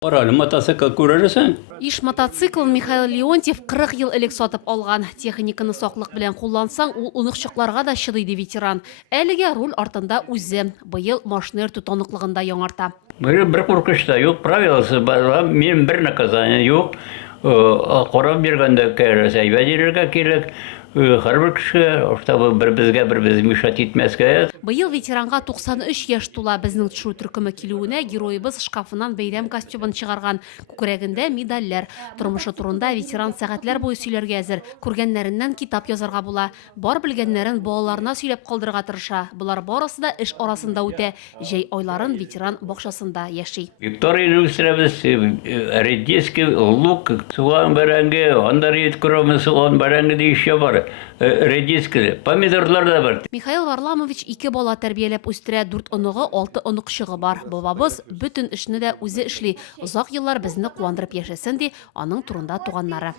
Ораль, мотоцикл күрерсең? Иш мотоциклын Михаил Леонтьев 40 ел элек сатып алган. Техниканы саклык белән куллансаң, ул унык да шыдый ди ветеран. Әлегә руль артында үзе. Быел машинер тотаныклыгында яңарта. Бер куркыш та юк, правиласы бар, мен бер наказание юк. Корап бергәндә кәрәсәйбә дирергә кирәк. Һәрбер кешегә, чтобы бер-безгә мишат итмәскә. Быел ветеранга 93 яшь тула. Безнең төшү төркеме килүенә героебыз шкафыннан бәйрәм костюмын чыгарган. Күкрәгендә медальләр. Тормышы турында ветеран сәгатьләр буе сөйләргә әзер. Күргәннәреннән китап язарга була. Бар белгәннәрен балаларына сөйләп калдырырга тырыша. Булар барысы да эш арасында үтә. Җәй айларын ветеран бакчасында яши. Виктория үстерәбез, редиски, лук, суган бәрәңге, анда рит күрәмез, суган бәрәңге диешә бар. Редиски, помидорлар да бар. Михаил Варламович 2 бала тәрбияләп үстерә, 4 оныгы, 6 онык-чыгы бар. Бабабыз бөтен эшне дә үзе эшли. Озак еллар безне куандырып яшәсен ди, аның турында туганнары.